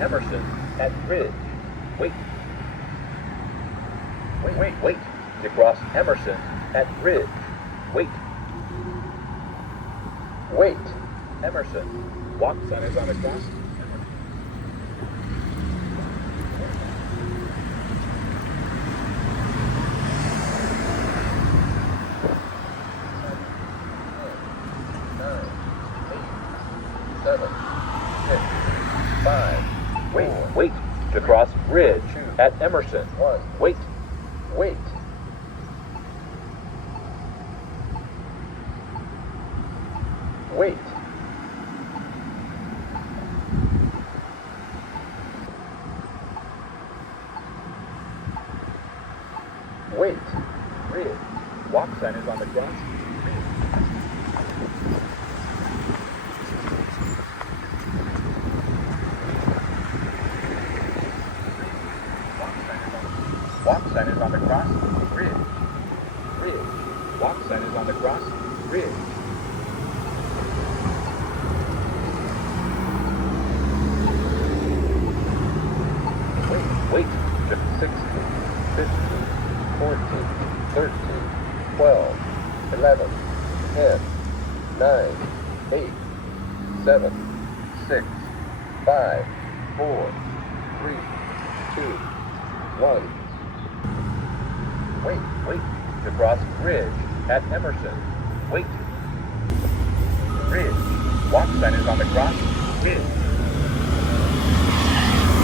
Emerson at Ridge. Wait. Wait. To cross Emerson at Ridge. Wait. Wait. Emerson. Walk sign is on the cross. Seven, 6, 5, wait, to cross Ridge at Emerson. Wait. Wait. Wait. Ridge. Walk sign is on the cross. Walk sign is on the cross. Ridge. Walk sign is on the cross. Ridge. Wait. 16, 15, 14, 13, 12, 11, 10, 9, 8, 7, 6, 5, 4, 3, 2, 1. Wait, to cross Ridge at Emerson. Wait. Ridge. Walk sign is on the cross. Ridge.